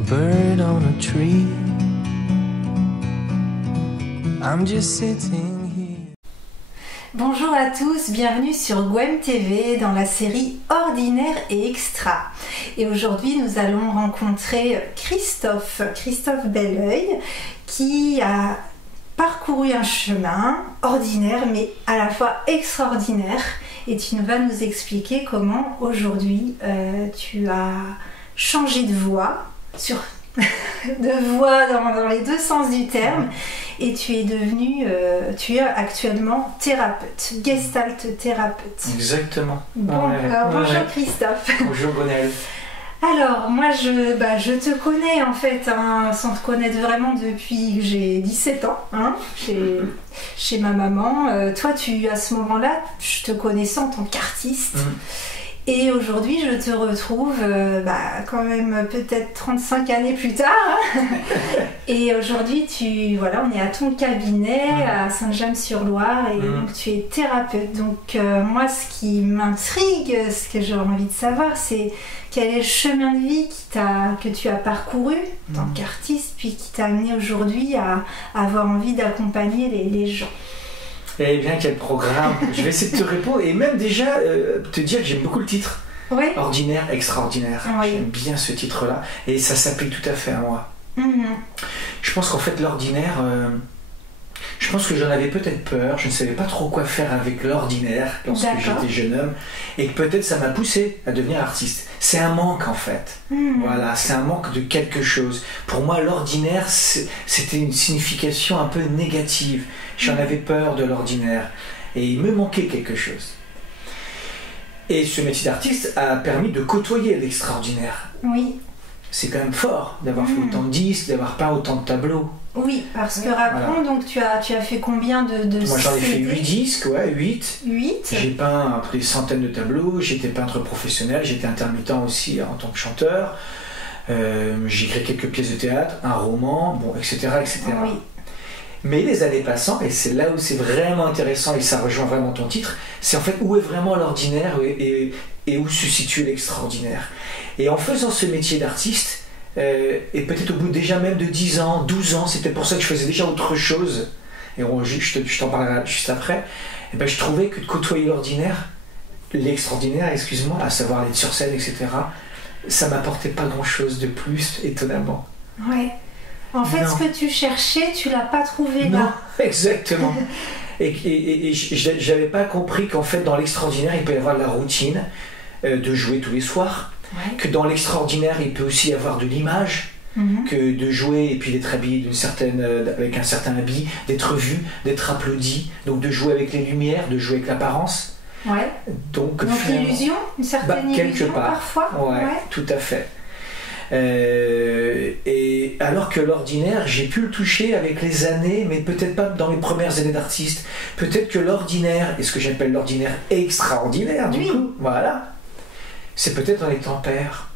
a bird on a tree. I'm just sitting here. Bonjour à tous, bienvenue sur Gwem TV dans la série Ordinaire et Extra. Et aujourd'hui nous allons rencontrer Christophe Belleuil qui a parcouru un chemin ordinaire mais à la fois extraordinaire. Et tu vas nous expliquer comment aujourd'hui tu as changé de voie, dans les deux sens du terme, et tu es actuellement thérapeute, gestalt thérapeute. Exactement. Bon, bonjour Christophe. Bonjour Gonelle. Alors, moi je te connais en fait, hein, sans te connaître vraiment depuis que j'ai 17 ans, hein, chez ma maman. Toi, à ce moment-là, je te connaissais en tant qu'artiste. Et aujourd'hui, je te retrouve quand même peut-être 35 années plus tard. Hein. Et aujourd'hui, on est à ton cabinet à Saint-James-sur-Loire et donc tu es thérapeute. Donc moi, ce qui m'intrigue, ce que j'ai envie de savoir, c'est quel est le chemin de vie que tu as parcouru en tant qu'artiste, puis qui t'a amené aujourd'hui à avoir envie d'accompagner les gens. Eh bien, quel programme. Je vais essayer de te répondre et même déjà te dire que j'aime beaucoup le titre. Oui. Ordinaire, extraordinaire. Oui. J'aime bien ce titre-là et ça s'applique tout à fait à moi. Je pense qu'en fait, l'ordinaire, je pense que j'en avais peut-être peur. Je ne savais pas trop quoi faire avec l'ordinaire lorsque j'étais jeune homme et que peut-être ça m'a poussé à devenir artiste. C'est un manque en fait. Voilà, c'est un manque de quelque chose. Pour moi, l'ordinaire, c'était une signification un peu négative. J'en avais peur de l'ordinaire et il me manquait quelque chose. Et ce métier d'artiste a permis de côtoyer l'extraordinaire. Oui. C'est quand même fort d'avoir fait autant de disques, d'avoir peint autant de tableaux. Oui, parce que raconte, donc tu as fait combien de Moi j'en ai fait 8 disques, 8. 8. J'ai peint des centaines de tableaux, j'étais peintre professionnel, j'étais intermittent aussi en tant que chanteur. J'ai écrit quelques pièces de théâtre, un roman, etc. Oui. Mais les années passant, et c'est là où c'est vraiment intéressant et ça rejoint vraiment ton titre, c'est en fait où est vraiment l'ordinaire et où se situe l'extraordinaire. Et en faisant ce métier d'artiste, et peut-être au bout déjà même de 10 ans, 12 ans, c'était pour ça que je faisais déjà autre chose, et je t'en parlerai juste après, et ben je trouvais que de côtoyer l'extraordinaire, excuse-moi, à savoir être sur scène, etc., ça m'apportait pas grand-chose de plus, étonnamment. Ouais. En fait, ce que tu cherchais, tu l'as pas trouvé là. Non, exactement. et j'avais pas compris qu'en fait, dans l'extraordinaire, il peut y avoir de la routine, de jouer tous les soirs, que dans l'extraordinaire, il peut aussi y avoir de l'image, que de jouer et puis d'être habillé avec un certain habit, d'être vu, d'être applaudi, donc de jouer avec les lumières, de jouer avec l'apparence. Ouais. Donc l'illusion, une certaine illusion quelque part, parfois. Ouais, tout à fait. Et alors que l'ordinaire, j'ai pu le toucher avec les années, mais peut-être pas dans les premières années d'artiste. Peut-être que l'ordinaire, et ce que j'appelle l'ordinaire extraordinaire, du coup, voilà, c'est peut-être dans les tempères.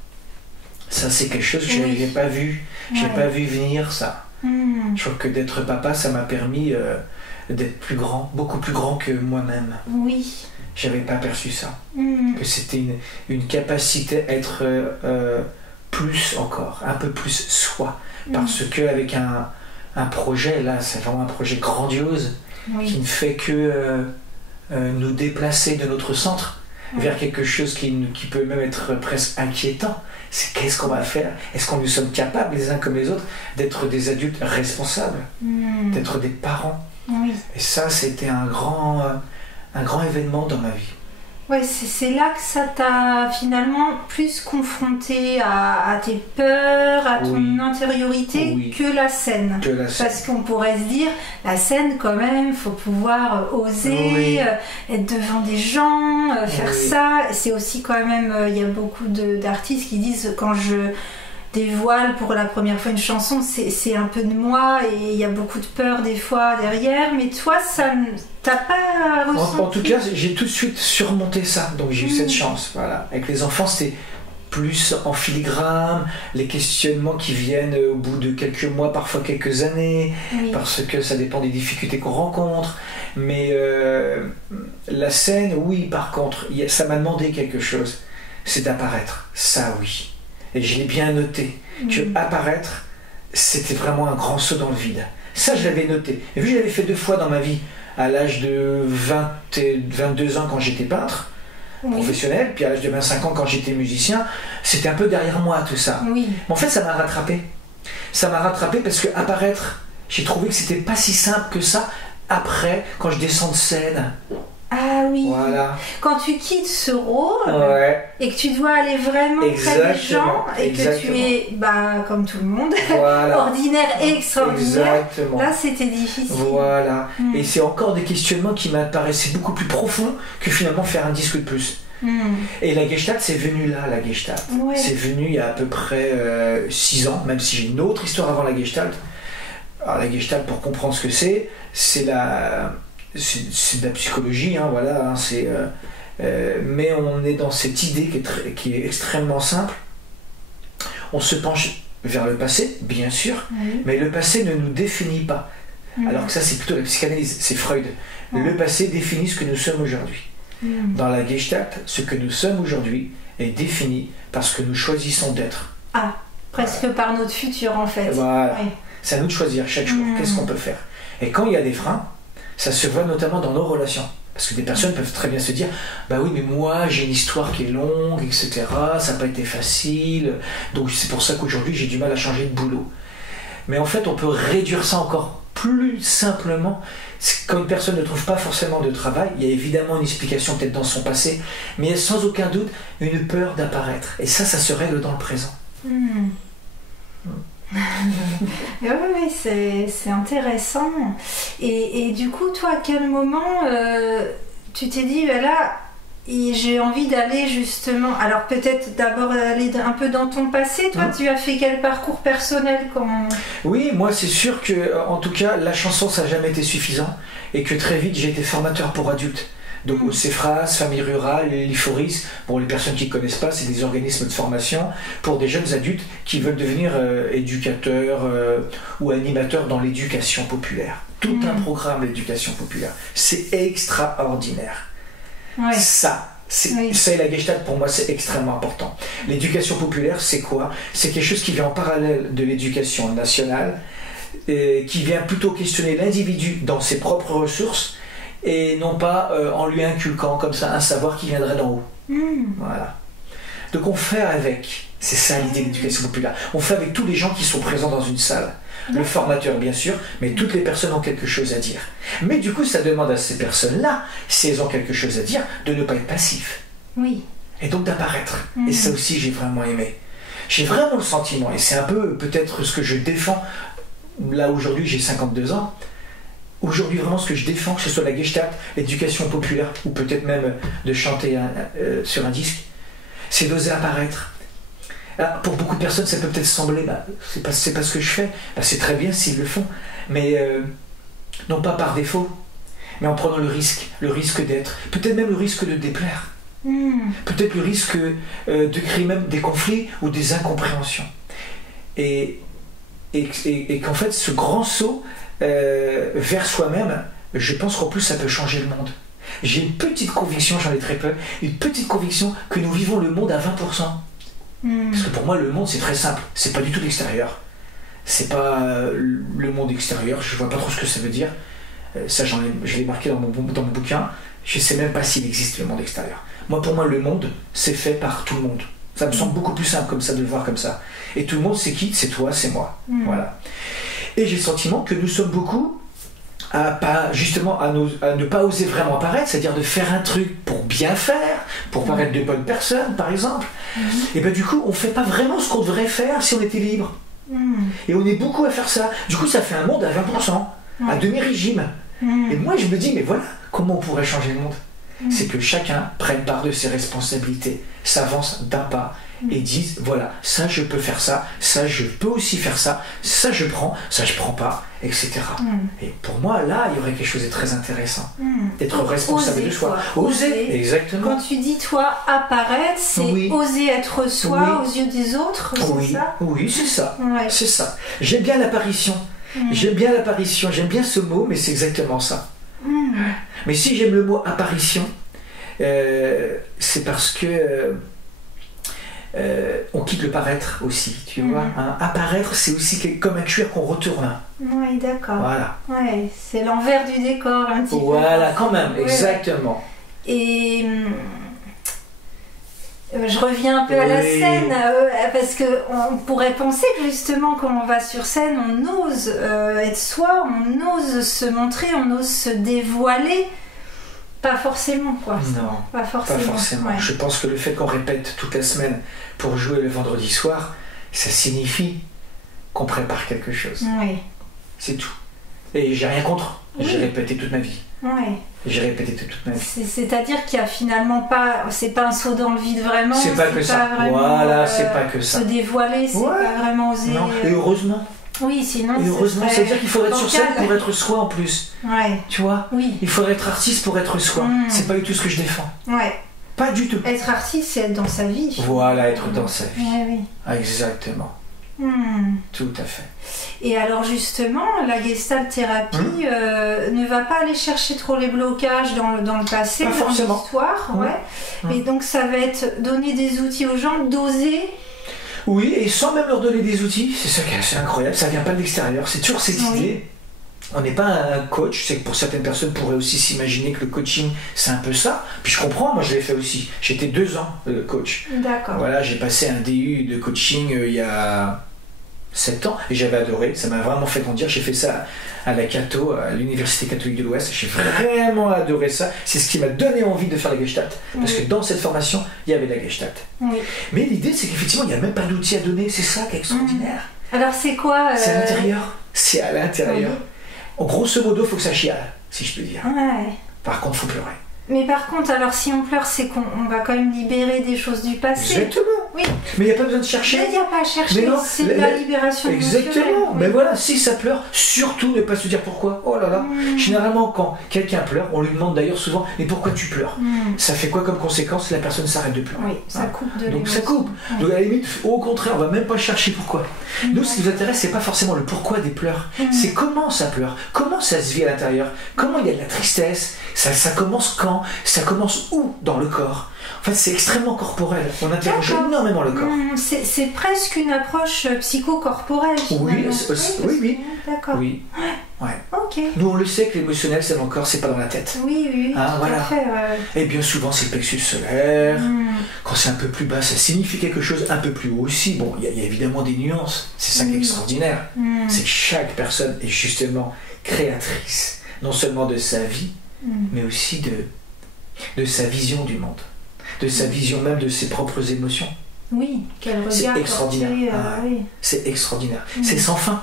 Ça, c'est quelque chose que je n'avais pas vu. J'ai pas vu venir ça. Je trouve que d'être papa, ça m'a permis d'être plus grand, beaucoup plus grand que moi-même. Oui. J'avais pas perçu ça. Que c'était une capacité à être plus encore, un peu plus soi. Parce qu'avec un projet, là, c'est vraiment un projet grandiose qui ne fait que nous déplacer de notre centre vers quelque chose qui peut même être presque inquiétant. C'est qu'est-ce qu'on va faire? Est-ce qu'on nous sommes capables, les uns comme les autres, d'être des adultes responsables, d'être des parents? Et ça, c'était un grand événement dans ma vie. Ouais, c'est là que ça t'a finalement plus confronté à tes peurs, à ton intériorité que la scène. Parce qu'on pourrait se dire, la scène quand même, faut pouvoir oser, être devant des gens, faire ça. C'est aussi quand même, il y a beaucoup d'artistes qui disent, quand je dévoile pour la première fois une chanson, c'est un peu de moi et il y a beaucoup de peur des fois derrière, mais toi ça t'as pas ressenti. En tout cas, j'ai tout de suite surmonté ça, donc j'ai eu cette chance. Voilà. Avec les enfants, c'était plus en filigrane, les questionnements qui viennent au bout de quelques mois, parfois quelques années, parce que ça dépend des difficultés qu'on rencontre. Mais la scène, oui, par contre, ça m'a demandé quelque chose, c'est d'apparaître, ça oui. Et je l'ai bien noté. que apparaître, c'était vraiment un grand saut dans le vide. Ça, je l'avais noté. Et vu que je l'avais fait 2 fois dans ma vie, à l'âge de 22 ans quand j'étais peintre, professionnel, puis à l'âge de 25 ans quand j'étais musicien, c'était un peu derrière moi tout ça. Oui. Mais en fait, ça m'a rattrapé. Ça m'a rattrapé parce que apparaître, j'ai trouvé que c'était pas si simple que ça après, quand je descends de scène. Ah oui. Voilà. Quand tu quittes ce rôle et que tu dois aller vraiment près des gens et que tu es, comme tout le monde, ordinaire et extraordinaire, là c'était difficile. Voilà. Et c'est encore des questionnements qui m'apparaissaient beaucoup plus profonds que finalement faire un disque de plus. Et la Gestalt, c'est venu là, la Gestalt. Ouais. C'est venu il y a à peu près 6 ans, même si j'ai une autre histoire avant la Gestalt. Alors la Gestalt, pour comprendre ce que c'est de la psychologie, hein, voilà, hein, mais on est dans cette idée qui est extrêmement simple. On se penche vers le passé, bien sûr, mais le passé ne nous définit pas. Alors que ça, c'est plutôt la psychanalyse, c'est Freud. Le passé définit ce que nous sommes aujourd'hui. Dans la Gestalt, ce que nous sommes aujourd'hui est défini par ce que nous choisissons d'être. Ah, presque par notre futur en fait. Voilà. C'est à nous de choisir chaque jour. Qu'est-ce qu'on peut faire? Et quand il y a des freins, ça se voit notamment dans nos relations. Parce que des personnes peuvent très bien se dire bah oui, mais moi j'ai une histoire qui est longue, etc. Ça n'a pas été facile. Donc c'est pour ça qu'aujourd'hui j'ai du mal à changer de boulot. Mais en fait, on peut réduire ça encore plus simplement. Quand une personne ne trouve pas forcément de travail, il y a évidemment une explication peut-être dans son passé, mais il y a sans aucun doute une peur d'apparaître. Et ça se règle dans le présent. Oui, c'est intéressant. Et du coup, toi, à quel moment tu t'es dit, là, j'ai envie d'aller justement... Alors peut-être d'abord aller un peu dans ton passé. Toi, tu as fait quel parcours personnel quand... Oui, moi c'est sûr que, en tout cas, la chanson, ça n'a jamais été suffisant. Et que très vite, j'ai été formateur pour adultes. Donc au CEFRAS, Famille Rurale, l'IFORIS, pour les personnes qui ne connaissent pas, c'est des organismes de formation pour des jeunes adultes qui veulent devenir éducateurs ou animateurs dans l'éducation populaire. Tout un programme d'éducation populaire. C'est extraordinaire. Ouais. Ça et la Gestalt, pour moi, c'est extrêmement important. L'éducation populaire, c'est quoi? C'est quelque chose qui vient en parallèle de l'éducation nationale, qui vient plutôt questionner l'individu dans ses propres ressources, et non pas en lui inculquant comme ça un savoir qui viendrait d'en haut. Voilà. Donc on fait avec, c'est ça l'idée de l'éducation populaire, on fait avec tous les gens qui sont présents dans une salle. Le formateur bien sûr, mais toutes les personnes ont quelque chose à dire. Mais du coup ça demande à ces personnes-là, si elles ont quelque chose à dire, de ne pas être passifs. Oui. Et donc d'apparaître. Et ça aussi j'ai vraiment aimé. J'ai vraiment le sentiment, et c'est un peu peut-être ce que je défends, là aujourd'hui j'ai 52 ans, aujourd'hui, vraiment, ce que je défends, que ce soit la Gestalt, l'éducation populaire, ou peut-être même de chanter sur un disque, c'est d'oser apparaître. Alors, pour beaucoup de personnes, ça peut peut-être sembler, c'est pas ce que je fais. C'est très bien s'ils le font, mais non pas par défaut, mais en prenant le risque d'être, peut-être même le risque de déplaire, peut-être le risque de créer même des conflits ou des incompréhensions. Et qu'en fait, ce grand saut vers soi-même, je pense qu'en plus ça peut changer le monde. J'ai une petite conviction, j'en ai très peu, une petite conviction que nous vivons le monde à 20%. Parce que pour moi le monde c'est très simple, c'est pas du tout l'extérieur. C'est pas le monde extérieur, je vois pas trop ce que ça veut dire. Ça je l'ai marqué dans mon bouquin, je sais même pas s'il existe le monde extérieur. Moi pour moi le monde c'est fait par tout le monde. Ça me semble beaucoup plus simple comme ça de le voir comme ça. Et tout le monde c'est qui? C'est toi, c'est moi. Voilà. Et j'ai le sentiment que nous sommes beaucoup à ne pas oser vraiment apparaître, c'est-à-dire de faire un truc pour bien faire, pour paraître de bonnes personnes, par exemple. Et bien du coup, on ne fait pas vraiment ce qu'on devrait faire si on était libre. Et on est beaucoup à faire ça. Du coup, ça fait un monde à 20%, à demi-régime. Et moi, je me dis, mais voilà, comment on pourrait changer le monde? C'est que chacun prenne part de ses responsabilités, s'avance d'un pas, et disent voilà, ça je peux faire ça je peux aussi faire ça je prends pas, etc. Et pour moi là il y aurait quelque chose de très intéressant, d'être responsable de soi, oser, exactement. Quand tu dis toi apparaître, c'est oser être soi aux yeux des autres, c'est ça? Oui, c'est ça, c'est ça. J'aime bien l'apparition, j'aime bien ce mot, mais c'est exactement ça. Mais si j'aime le mot apparition, c'est parce que on quitte le paraître aussi, tu vois. Hein. Apparaître, c'est aussi comme un cuir qu'on retourne. Oui, d'accord. Voilà. Ouais, c'est l'envers du décor un petit peu. Voilà, quand même, exactement. Et je reviens un peu à la scène, parce qu'on pourrait penser que justement quand on va sur scène, on ose être soi, on ose se montrer, on ose se dévoiler. Pas forcément, quoi. Non, pas forcément. Pas forcément. Ouais. Je pense que le fait qu'on répète toute la semaine pour jouer le vendredi soir, ça signifie qu'on prépare quelque chose. Oui. C'est tout. Et j'ai rien contre. Oui. J'ai répété toute ma vie. Oui. J'ai répété toute ma vie. C'est-à-dire qu'il y a finalement pas... C'est pas un saut dans le vide vraiment. C'est pas que ça. Vraiment, voilà, c'est pas que ça. Se dévoiler, c'est pas vraiment oser... Non. Et heureusement. Oui, sinon... Et heureusement, c'est-à-dire qu'il faudrait être sur scène bancal. pour être soi en plus. Ouais. Tu vois. Oui. Il faudrait être artiste pour être soi. C'est pas du tout ce que je défends. Ouais. Pas du tout. Être artiste, c'est être dans sa vie. Voilà, être dans sa vie. Ouais, oui. Exactement. Tout à fait. Et alors justement, la gestalt thérapie ne va pas aller chercher trop les blocages dans le passé, dans l'histoire, Et donc ça va être donner des outils aux gens, d'oser. Oui, et sans même leur donner des outils, c'est ça qui est assez incroyable, ça vient pas de l'extérieur, c'est toujours cette idée. On n'est pas un coach, c'est que pour certaines personnes pourraient aussi s'imaginer que le coaching c'est un peu ça. Puis je comprends, moi je l'ai fait aussi. J'étais 2 ans coach. D'accord. Voilà, j'ai passé un DU de coaching il y a 7 ans et j'avais adoré, ça m'a vraiment fait grandir. J'ai fait ça à la Cato, à l'Université catholique de l'Ouest, j'ai vraiment adoré ça. C'est ce qui m'a donné envie de faire la Gestalt. Parce que dans cette formation, il y avait la Gestalt. Oui. Mais l'idée c'est qu'effectivement, il n'y a même pas d'outils à donner, c'est ça qui est extraordinaire. Alors c'est quoi C'est à l'intérieur. C'est à l'intérieur. En grosso modo, il faut que ça chiale, si je peux dire. Ouais. Par contre, il faut pleurer. Mais par contre, alors si on pleure, c'est qu'on va quand même libérer des choses du passé. Exactement. Oui. Mais il n'y a pas besoin de chercher. Il n'y a pas à chercher, c'est de la libération émotionnelle. Exactement. Mais voilà, si ça pleure, surtout ne pas se dire pourquoi. Oh là là. Généralement, quand quelqu'un pleure, on lui demande d'ailleurs souvent, mais pourquoi tu pleures? Ça fait quoi comme conséquence? La personne s'arrête de pleurer. Oui, ça coupe de Donc ça coupe. Donc à la limite, au contraire, on va même pas chercher pourquoi. Nous, ce qui nous intéresse, c'est pas forcément le pourquoi des pleurs. C'est comment ça pleure, comment ça se vit à l'intérieur, comment il y a de la tristesse, ça commence quand, ça commence où dans le corps. En fait, c'est extrêmement corporel. On interroge énormément le corps. C'est presque une approche psychocorporelle. Oui. D'accord. Oui. Ouais. Ok. Nous, on le sait que l'émotionnel, c'est dans le corps, c'est pas dans la tête. Oui. Hein, voilà. Tout à fait, Et bien souvent, c'est le plexus solaire. Quand c'est un peu plus bas, ça signifie quelque chose. Un peu plus haut aussi. Bon, il y a évidemment des nuances. C'est ça qui est extraordinaire. C'est que chaque personne est justement créatrice, non seulement de sa vie, mais aussi de sa vision du monde, de sa vision même de ses propres émotions. Oui, quel regard. C'est extraordinaire. Oui. C'est extraordinaire. C'est sans fin.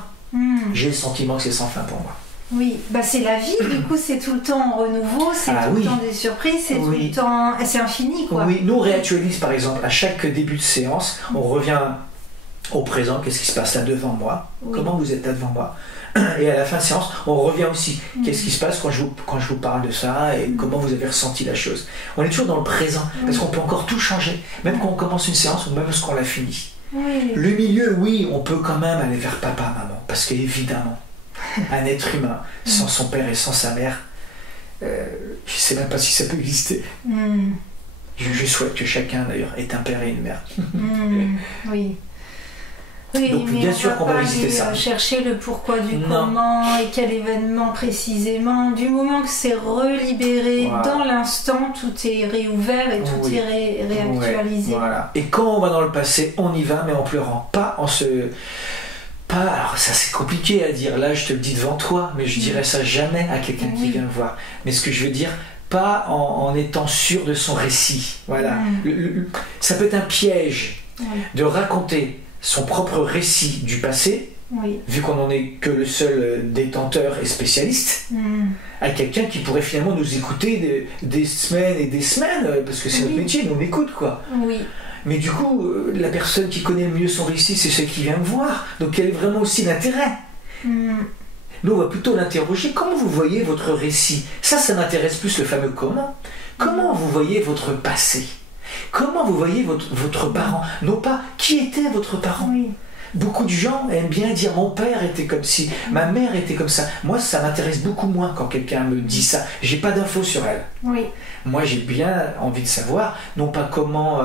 J'ai le sentiment que c'est sans fin pour moi. Oui, bah c'est la vie, du coup c'est tout le temps en renouveau, c'est tout le temps des surprises, c'est tout le temps... C'est infini, quoi. Oui, nous on réactualise par exemple, à chaque début de séance, on revient au présent, qu'est-ce qui se passe là devant moi, comment vous êtes là devant moi. Et à la fin de séance, on revient aussi. Qu'est-ce qui se passe quand je vous parle de ça et comment vous avez ressenti la chose. On est toujours dans le présent, parce qu'on peut encore tout changer, même quand on commence une séance ou même lorsqu'on la finit. Le milieu, oui, on peut quand même aller vers papa, maman, parce qu'évidemment, un être humain, sans son père et sans sa mère, je ne sais même pas si ça peut exister. Je souhaite que chacun, d'ailleurs, ait un père et une mère. Oui. Oui, donc mais bien sûr qu'on va visiter ça. Chercher le pourquoi du comment et quel événement précisément. Du moment que c'est relibéré dans l'instant, tout est réouvert et tout est réactualisé. Voilà. Et quand on va dans le passé, on y va, mais en pleurant, pas en se... alors ça c'est compliqué à dire, là je te le dis devant toi, mais je dirais ça jamais à quelqu'un qui vient me voir. Mais ce que je veux dire, pas en étant sûr de son récit. Voilà. Ça peut être un piège de raconter son propre récit du passé, vu qu'on n'en est que le seul détenteur et spécialiste, à quelqu'un qui pourrait finalement nous écouter des semaines et des semaines, parce que c'est notre métier, nous on écoute quoi. Mais du coup, la personne qui connaît le mieux son récit, c'est celle qui vient me voir, donc elle est vraiment aussi l'intérêt. Nous on va plutôt l'interroger, comment vous voyez votre récit? Ça m'intéresse plus, le fameux comment. Comment vous voyez votre passé? Comment vous voyez votre parent? Non pas qui était votre parent. Beaucoup de gens aiment bien dire mon père était comme ci, ma mère était comme ça. Moi ça m'intéresse beaucoup moins quand quelqu'un me dit ça. J'ai pas d'infos sur elle. Moi j'ai bien envie de savoir, non pas comment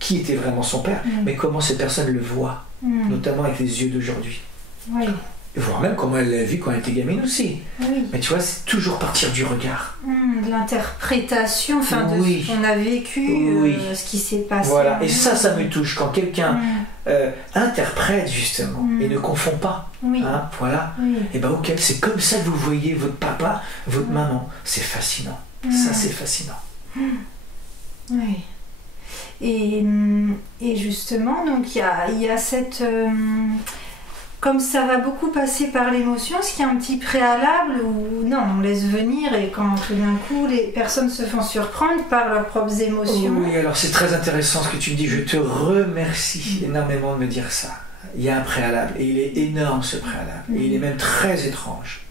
qui était vraiment son père, mais comment cette personne le voit, notamment avec les yeux d'aujourd'hui. Oui. Voire même comment elle l'a vu quand elle était gamine aussi. Oui. Mais tu vois, c'est toujours partir du regard. De l'interprétation, enfin de Oui. ce qu'on a vécu, Oui. ce qui s'est passé. Voilà, et ça me touche quand quelqu'un interprète justement et ne confond pas. Oui. Hein, voilà. Oui. Et ben ok, c'est comme ça que vous voyez votre papa, votre maman. C'est fascinant. Ça, c'est fascinant. Oui. Et justement, donc il y a cette... comme ça va beaucoup passer par l'émotion, est-ce qu'il y a un petit préalable ou non, on laisse venir et quand tout d'un coup les personnes se font surprendre par leurs propres émotions? Oui, alors c'est très intéressant ce que tu me dis. Je te remercie énormément de me dire ça. Il y a un préalable et il est énorme ce préalable. Et il est même très étrange.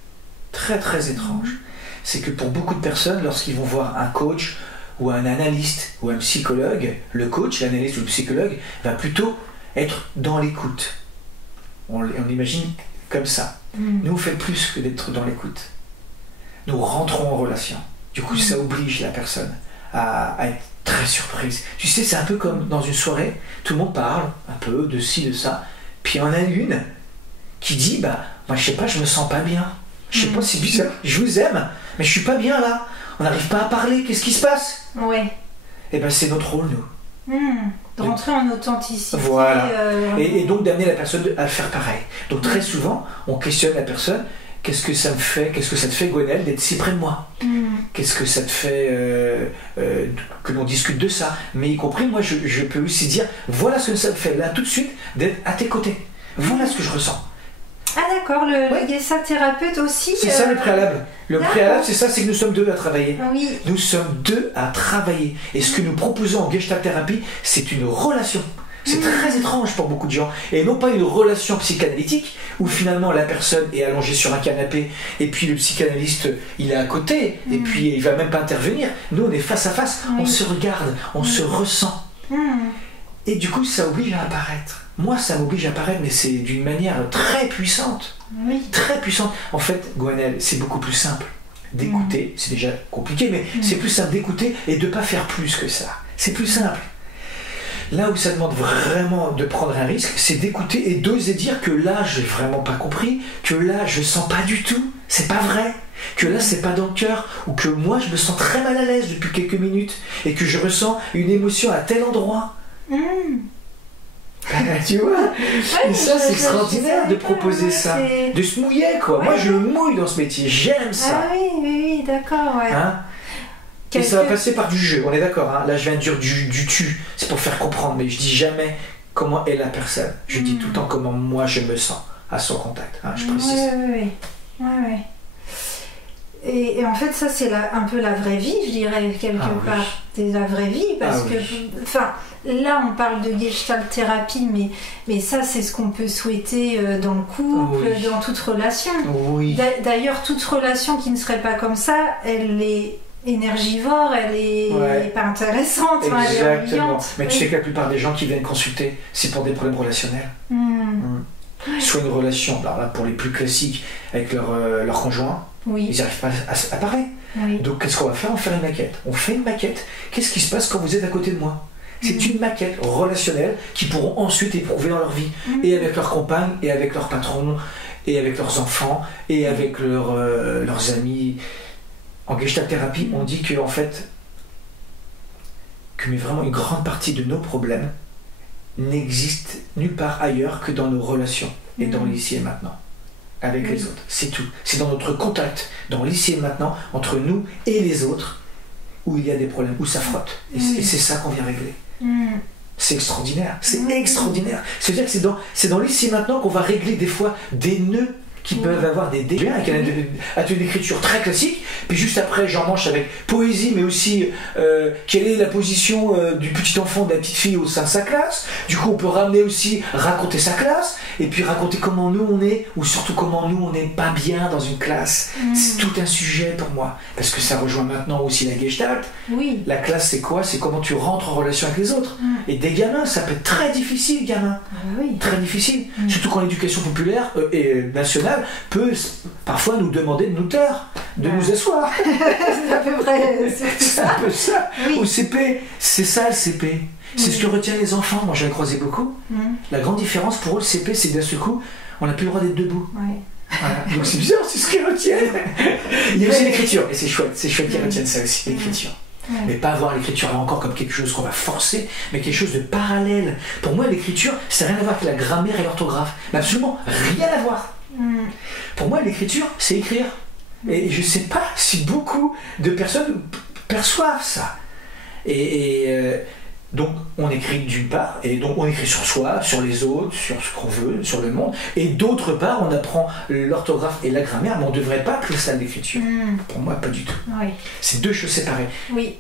Très très étrange. C'est que pour beaucoup de personnes, lorsqu'ils vont voir un coach ou un analyste ou un psychologue, le coach, l'analyste ou le psychologue va plutôt être dans l'écoute. On l'imagine comme ça. Nous, on fait plus que d'être dans l'écoute. Nous rentrons en relation. Du coup, ça oblige la personne à être très surprise. Tu sais, c'est un peu comme dans une soirée, tout le monde parle un peu de ci, de ça, puis il y en a une qui dit, bah, moi je sais pas, je me sens pas bien. Je sais pas, c'est bizarre, je vous aime, mais je suis pas bien là. On n'arrive pas à parler, qu'est-ce qui se passe? Ouais. Et ben c'est notre rôle, nous. De rentrer en authenticité. Voilà. Et donc d'amener la personne à faire pareil. Donc très souvent, on questionne la personne. Qu'est-ce que ça me fait? Qu'est-ce que ça te fait, Gwenaëlle, d'être si près de moi? Qu'est-ce que ça te fait que l'on discute de ça? Mais y compris, moi, je peux aussi dire, voilà ce que ça me fait, là, tout de suite, d'être à tes côtés. Voilà ce que je ressens. Ah d'accord, le Gestalt thérapeute aussi. C'est ça le préalable. Le préalable, c'est ça, c'est que nous sommes deux à travailler. Oui. Nous sommes deux à travailler. Et ce que nous proposons en Gestalt thérapie, c'est une relation. C'est très étrange pour beaucoup de gens. Et non pas une relation psychanalytique où finalement la personne est allongée sur un canapé et puis le psychanalyste il est à côté et puis il va même pas intervenir. Nous on est face à face, on se regarde, on se ressent. Et du coup ça oblige à apparaître. Moi ça m'oblige à apparaître, mais c'est d'une manière très puissante. Oui. Très puissante. En fait, Gwenaëlle, c'est beaucoup plus simple d'écouter. C'est déjà compliqué, mais c'est plus simple d'écouter et de ne pas faire plus que ça. C'est plus simple. Là où ça demande vraiment de prendre un risque, c'est d'écouter et d'oser dire que là, j'ai vraiment pas compris, que là, je sens pas du tout, c'est pas vrai, que là, c'est pas dans le cœur, ou que moi, je me sens très mal à l'aise depuis quelques minutes, et que je ressens une émotion à tel endroit. Tu vois, et ça c'est extraordinaire de proposer ça, de se mouiller quoi. Moi je me mouille dans ce métier, j'aime ça. Ah oui, d'accord, ouais. Hein, et ça va passer par du jeu, on est d'accord, hein. Là je viens de dire du tu, c'est pour faire comprendre, mais je dis jamais comment est la personne. Je dis tout le temps comment moi je me sens à son contact, hein, je précise. Ouais. Et en fait, ça, c'est un peu la vraie vie, je dirais, quelque part. C'est la vraie vie, parce que... Enfin, là, on parle de Gestalt thérapie, mais ça, c'est ce qu'on peut souhaiter dans le couple, dans toute relation. D'ailleurs, toute relation qui ne serait pas comme ça, elle est énergivore, elle est pas intéressante, elle est ennuyante. Mais tu sais que la plupart des gens qui viennent consulter, c'est pour des problèmes relationnels. Soit une relation, alors là, pour les plus classiques, avec leur conjoint, ils n'arrivent pas à parler. Donc qu'est-ce qu'on va faire? On fait une maquette. On fait une maquette. Qu'est-ce qui se passe quand vous êtes à côté de moi? C'est une maquette relationnelle qu'ils pourront ensuite éprouver dans leur vie. Et avec leur compagne, et avec leur patron, et avec leurs enfants, et avec leurs amis. En Gestalt thérapie, on dit que en fait, mais vraiment une grande partie de nos problèmes n'existe nulle part ailleurs que dans nos relations et dans l'ici et maintenant avec les autres, c'est tout. C'est dans notre contact, dans l'ici et maintenant, entre nous et les autres, où il y a des problèmes, où ça frotte. Et c'est ça qu'on vient régler. C'est extraordinaire, c'est extraordinaire. C'est-à-dire que c'est dans l'ici et maintenant qu'on va régler des fois des nœuds qui peuvent avoir des dégâts, avec un atelier d'écriture très classique, puis juste après j'emmanche avec poésie, mais aussi quelle est la position du petit enfant, de la petite fille au sein de sa classe. Du coup on peut ramener aussi, raconter sa classe, et puis raconter comment nous on est, ou surtout comment nous on n'est pas bien dans une classe. C'est tout un sujet pour moi, parce que ça rejoint maintenant aussi la Gestalt. La classe c'est quoi? C'est comment tu rentres en relation avec les autres. Et des gamins, ça peut être très difficile, gamins. Très difficile, surtout quand l'éducation populaire et nationale peut parfois nous demander de nous taire, de nous asseoir. C'est à peu près c'est un peu ça. Au CP, c'est ça le CP. C'est ce que retiennent les enfants. Moi, j'en ai croisé beaucoup. La grande différence pour eux, le CP, c'est d'un seul coup, on n'a plus le droit d'être debout. Ouais. Voilà. Donc c'est bizarre, c'est ce qu'ils retiennent. Il y a aussi l'écriture, et c'est chouette qu'ils retiennent ça aussi, l'écriture. Mais pas voir l'écriture là encore comme quelque chose qu'on va forcer, mais quelque chose de parallèle. Pour moi, l'écriture, ça n'a rien à voir avec la grammaire et l'orthographe. Mais absolument rien à voir. Pour moi, l'écriture, c'est écrire. Et je ne sais pas si beaucoup de personnes perçoivent ça. Donc on écrit d'une part, et donc on écrit sur soi, sur les autres, sur ce qu'on veut, sur le monde, et d'autre part on apprend l'orthographe et la grammaire, mais on ne devrait pas appeler ça l'écriture. Pour moi, pas du tout. Oui. C'est deux choses séparées. Oui.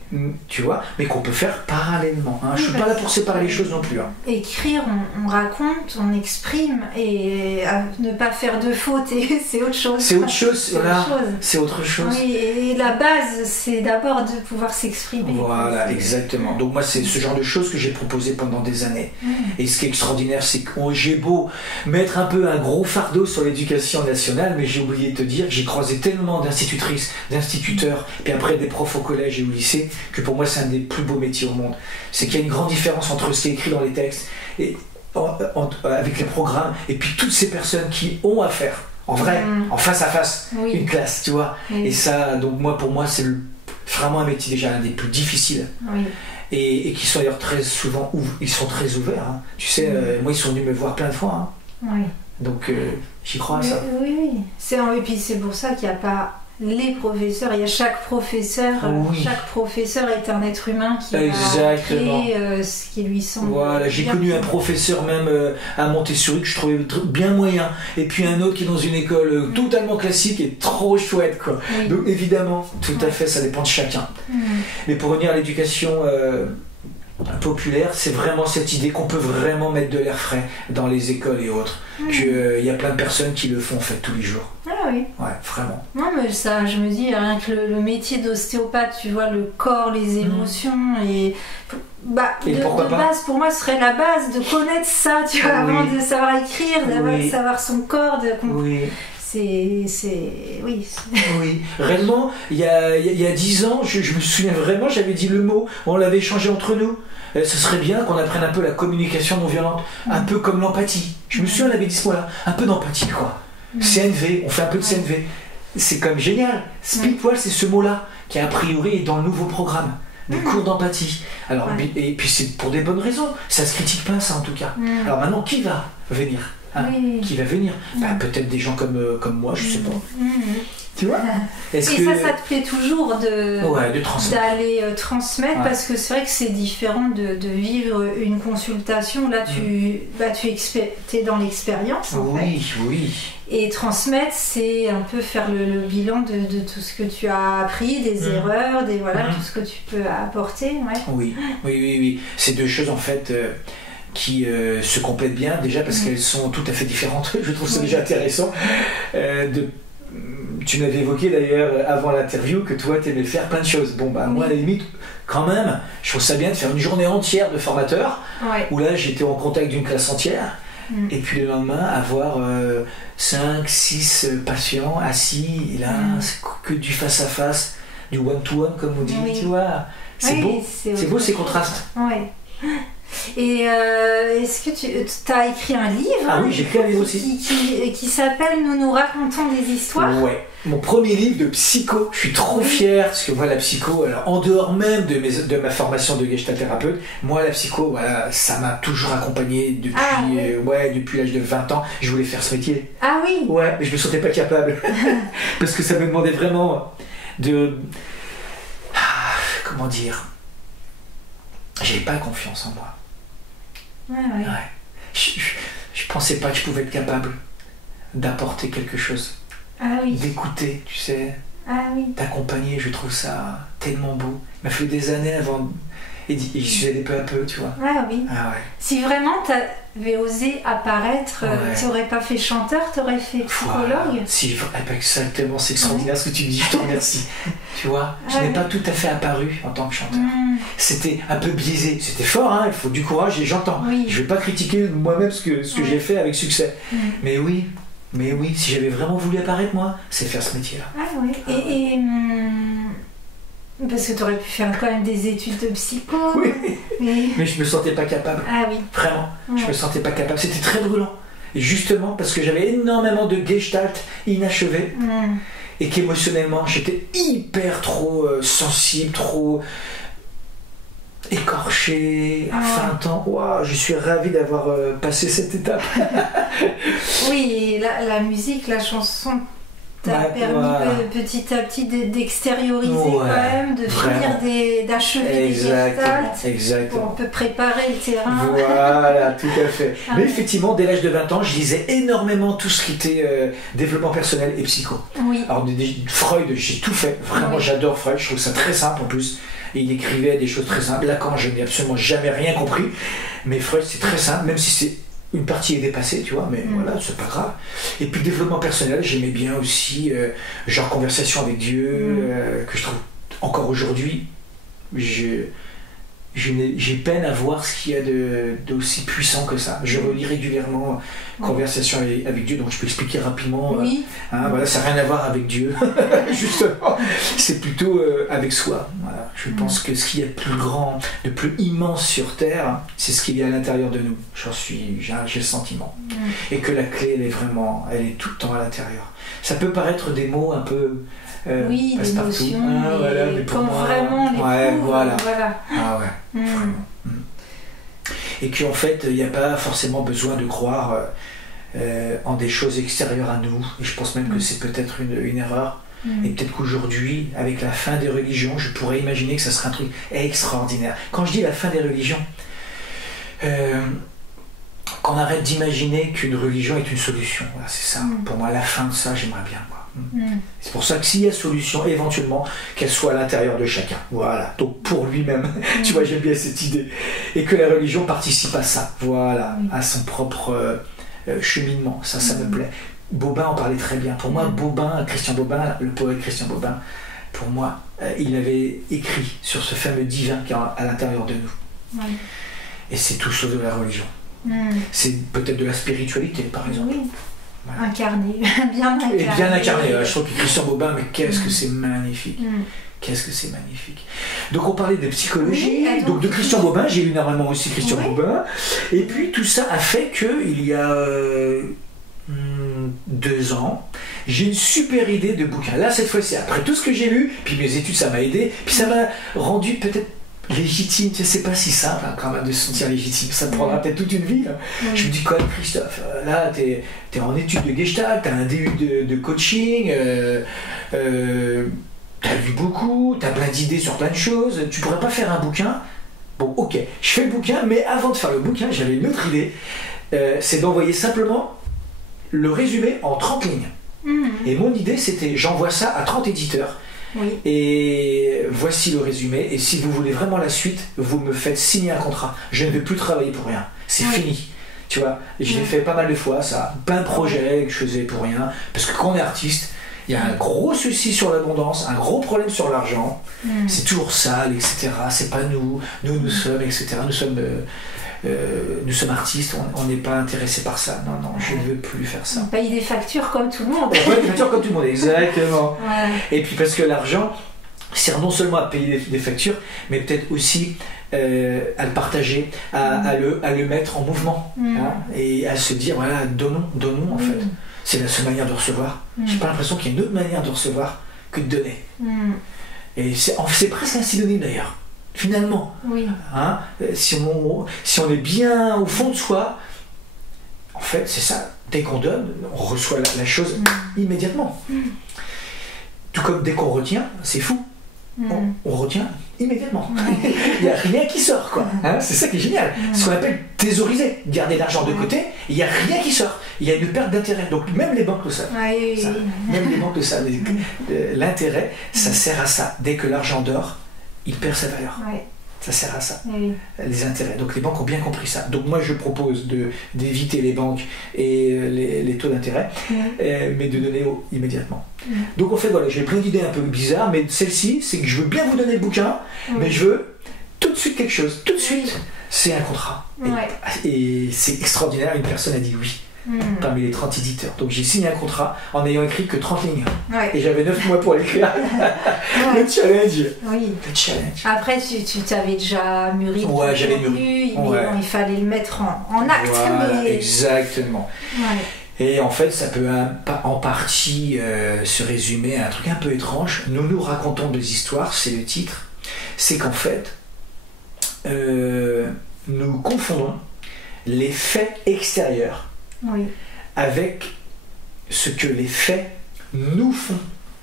Tu vois, mais qu'on peut faire parallèlement. Hein. Je ne suis pas là pour séparer les choses non plus. Hein. Écrire, on raconte, on exprime, et ne pas faire de fautes, et c'est autre chose. C'est autre chose, voilà. C'est autre chose. Oui, et la base, c'est d'abord de pouvoir s'exprimer. Voilà, exactement. Donc moi, c'est ce genre de choses que j'ai proposé pendant des années. Et ce qui est extraordinaire, c'est que j'ai beau mettre un peu un gros fardeau sur l'éducation nationale, mais j'ai oublié de te dire que j'ai croisé tellement d'institutrices, d'instituteurs, puis après des profs au collège et au lycée, que pour moi c'est un des plus beaux métiers au monde. C'est qu'il y a une grande différence entre ce qui est écrit dans les textes et avec les programmes, et puis toutes ces personnes qui ont à faire en vrai, en face à face, une classe, tu vois. Et ça, donc pour moi c'est vraiment un métier déjà un des plus difficiles. Et qui sont d'ailleurs très souvent ils sont très ouverts. Hein. Tu sais, moi ils sont venus me voir plein de fois. Hein. Donc j'y crois à ça. Oui. Et puis c'est pour ça qu'il n'y a pas les professeurs, il y a chaque professeur. Chaque professeur est un être humain qui va créer ce qui lui semble. Voilà, j'ai connu un professeur même à Montessori que je trouvais bien moyen, et puis un autre qui est dans une école totalement classique et trop chouette, quoi. Donc évidemment, tout à fait, ça dépend de chacun. Mais pour revenir à l'éducation populaire, c'est vraiment cette idée qu'on peut vraiment mettre de l'air frais dans les écoles et autres. Il y a plein de personnes qui le font en fait tous les jours. Ah oui. Ouais, vraiment. Non, mais ça, je me dis, rien que le métier d'ostéopathe, tu vois, le corps, les émotions, et de base, pour moi, ce serait la base de connaître ça, tu vois, avant de savoir écrire, de savoir son corps, Oui. Réellement, il y a 10 ans, je me souviens vraiment, j'avais dit le mot, on l'avait échangé entre nous. Ce serait bien qu'on apprenne un peu la communication non violente, un peu comme l'empathie. Je me souviens, on avait dit ce mot-là, un peu d'empathie, quoi. CNV, on fait un peu de CNV. C'est comme génial. Speakwell, c'est ce mot-là qui a priori est dans le nouveau programme. Des cours d'empathie. Alors, et puis c'est pour des bonnes raisons. Ça se critique pas, ça en tout cas. Alors maintenant, qui va venir? Qui va venir? Peut-être des gens comme moi, je sais pas. Tu vois? Ça te plaît toujours de transmettre. D'aller transmettre, parce que c'est vrai que c'est différent de vivre une consultation. Là, tu es dans l'expérience. Oui. Et transmettre, c'est un peu faire le bilan de tout ce que tu as appris, des erreurs, tout ce que tu peux apporter. Oui. C'est deux choses en fait qui se complètent bien, déjà parce qu'elles sont tout à fait différentes. Je trouve ça déjà intéressant. Tu m'avais évoqué d'ailleurs avant l'interview que toi t'aimais faire plein de choses. Moi à la limite, quand même, je trouve ça bien de faire une journée entière de formateur, où là j'étais en contact d'une classe entière, et puis le lendemain avoir 5, 6 patients assis, et là c'est que du face à face, du one to one comme on dit, tu vois. C'est beau, c'est beau ces contrastes. Et est-ce que tu as écrit un livre? Ah oui, j'ai écrit un livre aussi. Qui s'appelle Nous racontons des histoires. Ouais, mon premier livre de psycho. Je suis trop fier parce que moi, la psycho, alors, en dehors même de ma formation de gestalt thérapeute, moi, la psycho, ça m'a toujours accompagné depuis l'âge de 20 ans. Je voulais faire ce métier. Ah oui? Ouais, mais je me sentais pas capable. Parce que ça me demandait vraiment de. Comment dire? J'avais pas confiance en moi. Je pensais pas que je pouvais être capable d'apporter quelque chose, d'écouter, tu sais, d'accompagner. Je trouve ça tellement beau. Il m'a fallu des années avant, et j'y suis allé peu à peu, tu vois. Si vraiment t'avais osé apparaître, tu n'aurais pas fait chanteur, tu aurais fait psychologue. Exactement, c'est extraordinaire ce que tu me dis, je te remercie. Tu vois, je n'ai pas tout à fait apparu en tant que chanteur. C'était un peu biaisé, c'était fort, il faut du courage et j'entends. Je ne vais pas critiquer moi-même ce que j'ai fait avec succès. Mais oui, si j'avais vraiment voulu apparaître, moi, c'est faire ce métier-là. Parce que tu aurais pu faire quand même des études de psycho. Oui. Oui. Mais je me sentais pas capable. Ah oui. Vraiment, Ouais. je me sentais pas capable. C'était très brûlant. Et justement parce que j'avais énormément de gestalt inachevés et qu'émotionnellement j'étais hyper trop sensible, trop écorché, à fin de temps. Waouh, je suis ravi d'avoir passé cette étape. Oui, et la musique, la chanson t'a permis petit à petit d'extérioriser quand même, de finir d'achever des gestaltes. Exactement. On peut préparer le terrain. Voilà, tout à fait. Mais effectivement, dès l'âge de 20 ans, je lisais énormément tout ce qui était développement personnel et psycho. Oui. Alors, Freud, j'ai tout fait. Vraiment, j'adore Freud. Je trouve ça très simple en plus. Et il écrivait des choses très simples. Lacan, je n'ai absolument jamais rien compris. Mais Freud, c'est très simple, même si c'est une partie est dépassée, tu vois, mais voilà, c'est pas grave. Et puis développement personnel, j'aimais bien aussi, genre conversation avec Dieu, que je trouve encore aujourd'hui, j'ai peine à voir ce qu'il y a d'aussi puissant que ça. Je relis régulièrement Conversation avec Dieu, donc je peux expliquer rapidement. Oui. Voilà, ça n'a rien à voir avec Dieu, justement. C'est plutôt avec soi. Voilà. Je pense que ce qu'il y a de plus grand, de plus immense sur Terre, c'est ce qu'il y a à l'intérieur de nous. J'ai le sentiment. Et que la clé, elle est tout le temps à l'intérieur. Ça peut paraître des mots un peu... oui, des notions, voilà, mais pour comme moi, vraiment les voilà. Ah ouais, vraiment. Et qu'en fait, il n'y a pas forcément besoin de croire en des choses extérieures à nous. Et je pense même que c'est peut-être une erreur. Et peut-être qu'aujourd'hui, avec la fin des religions, je pourrais imaginer que ça serait un truc extraordinaire. Quand je dis la fin des religions, qu'on arrête d'imaginer qu'une religion est une solution. Voilà, c'est ça. Pour moi, la fin de ça, j'aimerais bien. C'est pour ça que s'il y a solution, éventuellement, qu'elle soit à l'intérieur de chacun. Voilà. Donc pour lui-même, tu vois, j'aime bien cette idée. Et que la religion participe à ça. Voilà. À son propre cheminement. Ça me plaît. Bobin en parlait très bien. Pour moi, Christian Bobin, le poète Christian Bobin, pour moi, il avait écrit sur ce fameux divin qui est à l'intérieur de nous. Et c'est tout sauf de la religion. C'est peut-être de la spiritualité, par exemple. Oui. Voilà. Incarné, bien incarné. Et bien incarné. Je trouve que Christian Bobin, mais qu'est-ce que c'est magnifique. Qu'est-ce que c'est magnifique. Donc on parlait de psychologie, donc de Christian Bobin, j'ai lu énormément aussi Christian Bobin. Et puis tout ça a fait qu'il y a 2 ans, j'ai une super idée de bouquin. Là, cette fois-ci, après tout ce que j'ai lu, puis mes études, ça m'a aidé, puis ça m'a rendu peut-être légitime. Tu sais, c'est pas si simple quand même de se sentir légitime. Ça te prendra peut-être toute une vie. Je me dis, quand même, Christophe, là, t'es en études de Gestalt, t'as un DU de coaching, t'as lu beaucoup, t'as plein d'idées sur plein de choses. Tu pourrais pas faire un bouquin? Bon, ok, je fais le bouquin, mais avant de faire le bouquin, j'avais une autre idée. C'est d'envoyer simplement le résumé en 30 lignes. Et mon idée, c'était, j'envoie ça à 30 éditeurs. Et voici le résumé. Et si vous voulez vraiment la suite, vous me faites signer un contrat. Je ne vais plus travailler pour rien. C'est fini. Tu vois, je l'ai fait pas mal de fois, ça. Plein de projets que je faisais pour rien. Parce que quand on est artiste, il y a un gros souci sur l'abondance, un gros problème sur l'argent. C'est toujours sale, etc. C'est pas nous. Nous sommes, etc. Nous sommes artistes, on n'est pas intéressé par ça. Non, je ne veux plus faire ça. On paye des factures comme tout le monde. On paye des factures comme tout le monde, exactement. Et puis parce que l'argent sert non seulement à payer des factures, mais peut-être aussi à le partager, à le mettre en mouvement. Et à se dire, voilà, donnons en fait. C'est la seule manière de recevoir. J'ai pas l'impression qu'il y a une autre manière de recevoir que de donner. Et c'est presque un synonyme d'ailleurs. Finalement, si on est bien au fond de soi, en fait, c'est ça. Dès qu'on donne, on reçoit la chose immédiatement. Tout comme dès qu'on retient, c'est fou. On retient immédiatement. Il n'y a rien qui sort, quoi. C'est ça qui est génial. Ce qu'on appelle thésauriser, garder l'argent de côté, il n'y a rien qui sort. Il y a une perte d'intérêt. Donc même les banques le savent. Même les banques le savent. L'intérêt, ça sert à ça. Dès que l'argent dort, il perd sa valeur. Ça sert à ça, les intérêts. Donc les banques ont bien compris ça. Donc moi je propose d'éviter les banques et les taux d'intérêt, mais de donner immédiatement. Donc en fait voilà, j'ai plein d'idées un peu bizarres, mais celle-ci, c'est que je veux bien vous donner le bouquin, mais je veux tout de suite quelque chose. Tout de suite, c'est un contrat. Et c'est extraordinaire, une personne a dit oui. parmi les 30 éditeurs. Donc j'ai signé un contrat en n'ayant écrit que 30 lignes. Ouais. Et j'avais 9 mois pour l'écrire. Ouais. Le challenge. Oui. Le challenge. Après, tu t'avais déjà mûri. Ouais, j'avais mûri. mûri. Mais Ouais. bon, il fallait le mettre en acte. Voilà, Mais... exactement. Ouais. Et en fait, ça peut en partie se résumer à un truc un peu étrange. Nous racontons des histoires, c'est le titre. C'est qu'en fait, nous confondons les faits extérieurs Oui. avec ce que les faits nous font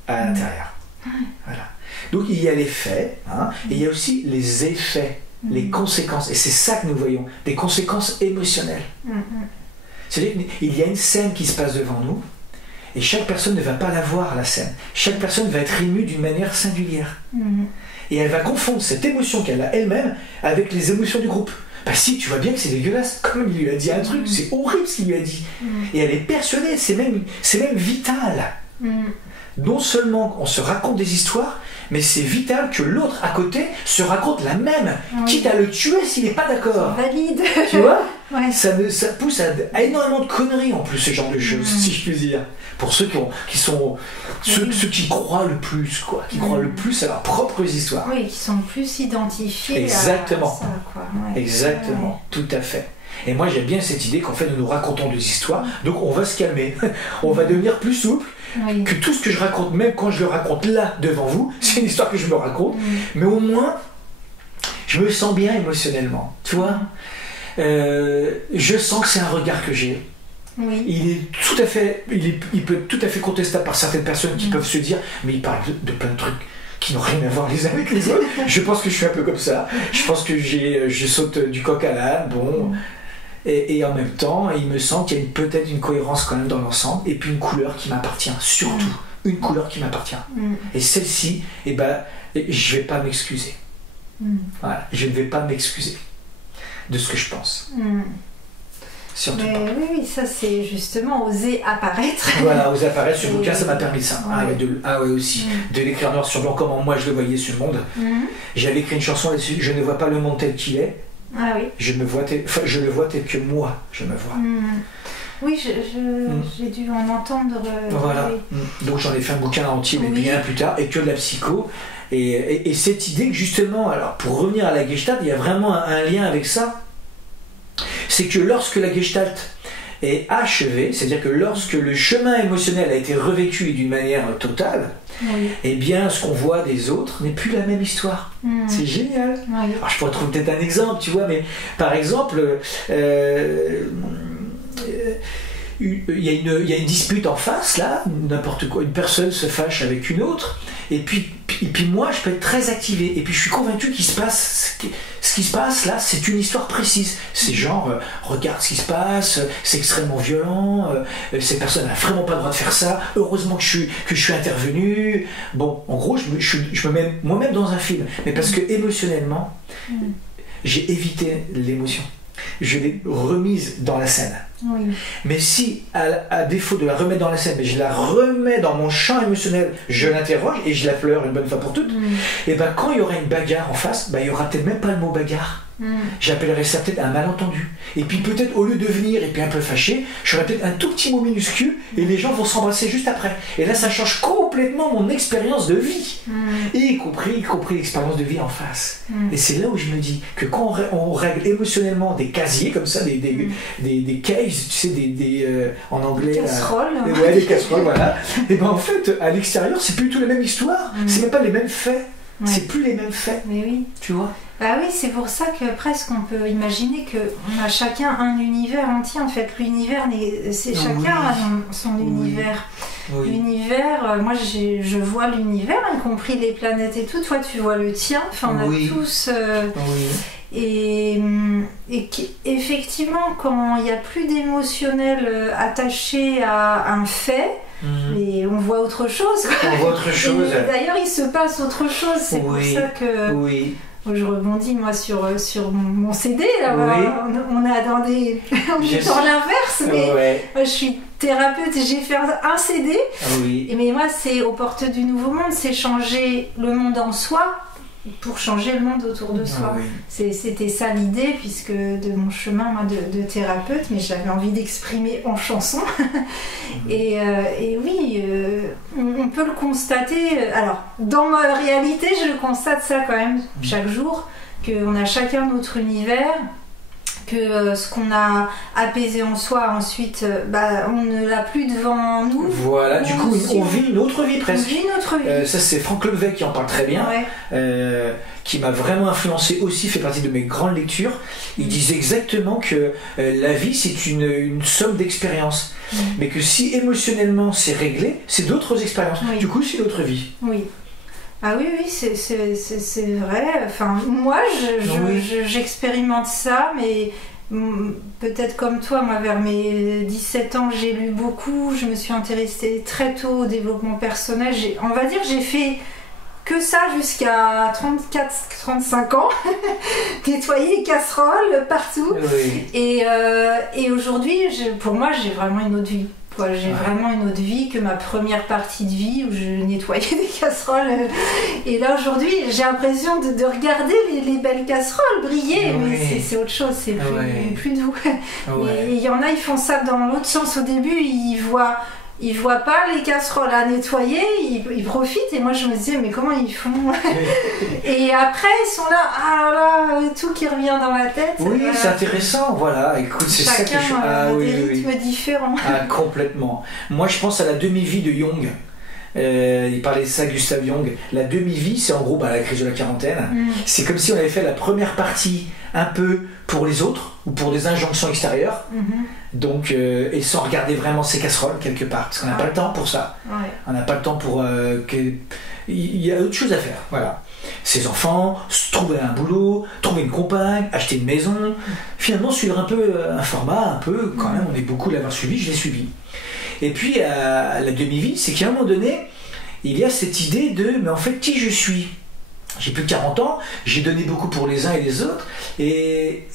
à l'intérieur. Voilà. Donc il y a les faits, hein, et il y a aussi les effets, les conséquences. Et c'est ça que nous voyons, des conséquences émotionnelles. C'est-à-dire qu'il y a une scène qui se passe devant nous, et chaque personne ne va pas la voir, la scène. Chaque personne va être émue d'une manière singulière. Et elle va confondre cette émotion qu'elle a elle-même avec les émotions du groupe. Bah si, tu vois bien que c'est dégueulasse, comme il lui a dit un truc, c'est horrible ce qu'il lui a dit. Et elle est persuadée, c'est même vital. Non seulement on se raconte des histoires, mais c'est vital que l'autre à côté se raconte la même, quitte à le tuer s'il n'est pas d'accord. Valide. Tu vois? Ouais. Ça pousse à énormément de conneries en plus, ce genre de choses, si je puis dire. Pour ceux ceux qui croient le plus, quoi, qui croient le plus à leurs propres histoires. Oui, qui sont plus identifiés Exactement. à ça, quoi. Ouais. Exactement, Ouais. tout à fait. Et moi j'aime bien cette idée qu'en fait nous nous racontons des histoires, donc on va se calmer, on va devenir plus souple, Oui. que tout ce que je raconte, même quand je le raconte là devant vous, c'est une histoire que je me raconte, mais au moins je me sens bien émotionnellement, tu vois. Je sens que c'est un regard que j'ai. Oui. Il peut être tout à fait contestable par certaines personnes qui peuvent se dire, mais il parle de plein de trucs qui n'ont rien à voir les uns avec les autres. Je pense que je suis un peu comme ça. Je pense que je saute du coq à l'âne. Bon. Et en même temps, il me semble qu'il y a peut-être une cohérence quand même dans l'ensemble, et puis une couleur qui m'appartient, surtout une couleur qui m'appartient. Et celle-ci, je ne vais pas m'excuser. Voilà, je ne vais pas m'excuser de ce que je pense. Surtout Mais pas. oui, ça c'est justement oser apparaître. Voilà, oser apparaître, ce bouquin, ça m'a permis de ça. Ouais. Ah ouais aussi, de l'écrire noir sur blanc, comment moi je le voyais ce monde. J'avais écrit une chanson là-dessus, je ne vois pas le monde tel qu'il est, Ah oui. je le vois tel que moi je me vois. Oui, j'ai dû en entendre. Voilà. Oui. Donc j'en ai fait un bouquin entier, mais Oui. bien plus tard, et que de la psycho. Et cette idée que justement, alors pour revenir à la Gestalt, il y a vraiment un lien avec ça. C'est que lorsque la Gestalt est achevée, c'est-à-dire que lorsque le chemin émotionnel a été revécu d'une manière totale, eh bien ce qu'on voit des autres n'est plus la même histoire. C'est génial. Oui. Alors, je pourrais trouver peut-être un exemple, tu vois, mais par exemple, il y a une dispute en face, là, n'importe quoi, une personne se fâche avec une autre, et puis moi, je peux être très activé, et puis je suis convaincu qu'il se passe, ce qui se passe là, c'est une histoire précise. C'est genre, regarde ce qui se passe, c'est extrêmement violent, cette personne n'a vraiment pas le droit de faire ça, heureusement que je suis intervenu. Bon, en gros, je me mets moi-même dans un film, mais parce que émotionnellement, j'ai évité l'émotion. Je l'ai remise dans la scène. Oui. Mais si, à défaut de la remettre dans la scène, mais je la remets dans mon champ émotionnel, je l'interroge et je la pleure une bonne fois pour toutes, et ben quand il y aura une bagarre en face, ben, il n'y aura peut-être même pas le mot bagarre. J'appellerais ça peut-être un malentendu. Et puis peut-être au lieu de venir et puis un peu fâché, j'aurais peut-être un tout petit mot minuscule et les gens vont s'embrasser juste après. Et là ça change complètement mon expérience de vie. Et y compris l'expérience de vie en face. Et c'est là où je me dis que quand on règle émotionnellement des casiers comme ça, des cases, tu sais, en anglais... Casseroles. Ouais, des casseroles, voilà. Et ben en fait, à l'extérieur, c'est plus du tout la même histoire. C'est même pas les mêmes faits. C'est plus les mêmes faits. Mais oui. Tu vois? Bah oui, c'est pour ça que presque on peut imaginer qu'on a chacun un univers entier. En fait, l'univers, c'est chacun a son univers. Oui. L'univers, moi je vois l'univers, y compris les planètes et tout. Toi, tu vois le tien. Enfin, on a tous. Et effectivement, quand il n'y a plus d'émotionnel attaché à un fait, et on voit autre chose. Quoi. On voit autre chose. D'ailleurs, il se passe autre chose. C'est pour ça que je rebondis moi sur mon CD. Là, on est dans l'inverse, mais moi, je suis thérapeute et j'ai fait un CD. Mais moi, c'est aux portes du nouveau monde, c'est changer le monde en soi pour changer le monde autour de soi. Oui. C'était ça l'idée, puisque de mon chemin moi, de thérapeute, mais j'avais envie d'exprimer en chanson. Et oui, on peut le constater. Alors, dans ma réalité, je le constate ça quand même chaque jour, qu'on a chacun notre univers, que ce qu'on a apaisé en soi, ensuite, on ne l'a plus devant nous. Voilà, du coup, on vit une autre vie presque. On vit notre vie. Ça, c'est Franck Levet qui en parle très bien, qui m'a vraiment influencé aussi, fait partie de mes grandes lectures. Il disait exactement que la vie, c'est une somme d'expériences. Mais que si émotionnellement c'est réglé, c'est d'autres expériences. Oui. Du coup, c'est d'autres vies. Oui. Ah oui, c'est vrai. Enfin, moi, j'expérimente ça, mais peut-être comme toi, moi, vers mes 17 ans, j'ai lu beaucoup, je me suis intéressée très tôt au développement personnel. On va dire, j'ai fait que ça jusqu'à 34-35 ans, nettoyer les casseroles partout. Oui. Et aujourd'hui, pour moi, j'ai vraiment une autre vie. J'ai vraiment une autre vie que ma première partie de vie où je nettoyais des casseroles. Et là aujourd'hui, j'ai l'impression de regarder les belles casseroles briller, mais c'est autre chose, c'est plus doux. Mais il y en a, ils font ça dans l'autre sens. Au début, ils voient pas les casseroles à nettoyer, ils profitent, et moi je me disais mais comment ils font? Et après ils sont là, ah là là, tout qui revient dans la tête. Oui, c'est intéressant, voilà, écoute, c'est ça que je... des rythmes différents. Ah, complètement. Moi je pense à la demi-vie de Jung. Il parlait de ça, Gustav Jung. La demi-vie, c'est en gros la crise de la quarantaine. C'est comme si on avait fait la première partie un peu pour les autres ou pour des injonctions extérieures. Donc, et sans regarder vraiment ses casseroles quelque part, parce qu'on n'a pas le temps pour ça. On n'a pas le temps pour... il y a autre chose à faire, voilà. Ses enfants, trouver un boulot, trouver une compagne, acheter une maison, finalement suivre un peu un format, un peu, quand même, on est beaucoup l'avoir suivi, je l'ai suivi. Et puis, la demi-vie, c'est qu'à un moment donné, il y a cette idée de, mais en fait, qui je suis? J'ai plus de 40 ans, j'ai donné beaucoup pour les uns et les autres, et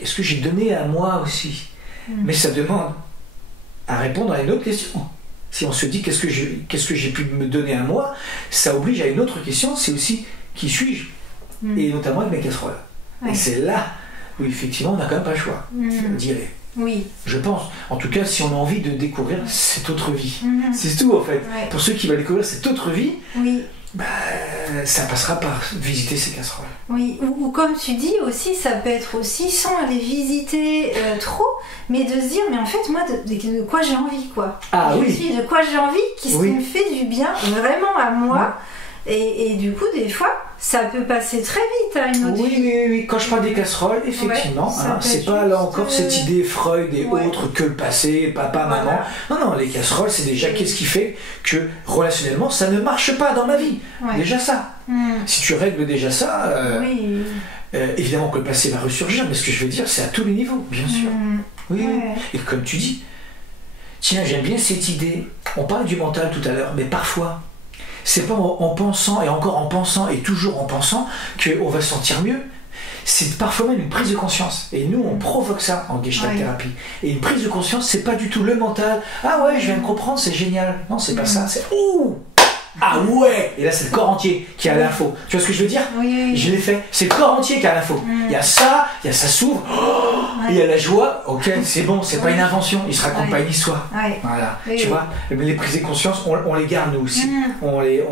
est-ce que j'ai donné à moi aussi? Mais ça demande à répondre à une autre question. Si on se dit qu'est-ce que j'ai pu me donner à moi, ça oblige à une autre question, c'est aussi qui suis-je? Et notamment avec mes casseroles. Et c'est là où effectivement on n'a quand même pas le choix d'y aller. Oui. Je pense. En tout cas, si on a envie de découvrir cette autre vie. C'est tout en fait. Pour ceux qui veulent découvrir cette autre vie, ça passera par visiter ces casseroles. Oui, ou comme tu dis aussi, ça peut être aussi sans aller visiter trop, mais de se dire, mais en fait, moi, de quoi j'ai envie, quoi. De quoi j'ai envie, qui me fait du bien, vraiment à moi. Et du coup, des fois, ça peut passer très vite à une autre vie. Oui. Quand je parle des casseroles, effectivement, c'est pas là encore cette idée Freud et autres que le passé, papa, maman. Non, les casseroles, c'est déjà qu'est-ce qui fait que relationnellement, ça ne marche pas dans ma vie. Déjà ça. Si tu règles déjà ça, évidemment que le passé va ressurgir, mais ce que je veux dire, c'est à tous les niveaux, bien sûr. Et comme tu dis, tiens, j'aime bien cette idée. On parlait du mental tout à l'heure, mais parfois, c'est pas en pensant et encore en pensant et toujours en pensant qu'on va se sentir mieux. C'est parfois même une prise de conscience. Et nous, on provoque ça en Gestalt thérapie. Et une prise de conscience, c'est pas du tout le mental. Ah ouais, je viens de comprendre, c'est génial. Non, c'est pas ça. C'est ouh. Ah ouais. Et là, c'est le corps entier qui a l'info. Tu vois ce que je veux dire? Je l'ai fait. C'est le corps entier qui a l'info. Il y a ça s'ouvre. Il y a la joie. Ok, c'est bon, c'est pas une invention. Il se raconte pas une histoire. Voilà. Tu vois, les prises de conscience, on les garde nous aussi. On les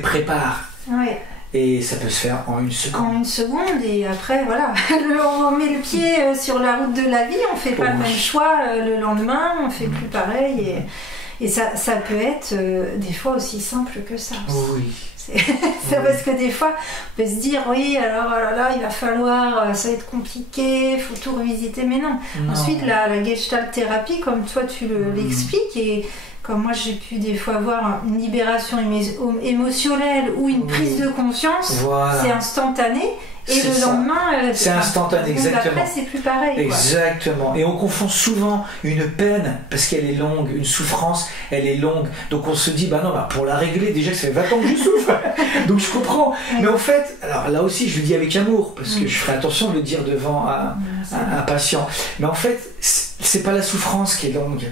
prépare. Et ça peut se faire en une seconde. En une seconde, et après, voilà, on met le pied sur la route de la vie, on fait pas le même choix le lendemain, on fait plus pareil. Et ça peut être des fois aussi simple que ça. C'est parce que des fois, on peut se dire, oui, alors là, il va falloir, ça va être compliqué, il faut tout revisiter, mais non. Ensuite, la Gestalt thérapie, comme toi tu l'expliques, et comme moi j'ai pu des fois avoir une libération émotionnelle ou une prise de conscience, c'est instantané. Et le lendemain, c'est instantané, exactement. Après, c'est plus pareil. Exactement. Quoi. Et on confond souvent une peine, parce qu'elle est longue, une souffrance, elle est longue. Donc on se dit, pour la régler, déjà que ça fait 20 ans que je souffre. Donc je comprends. Mais en fait, alors là aussi, je le dis avec amour, parce que je ferai attention de le dire devant un patient. Mais en fait, c'est pas la souffrance qui est longue.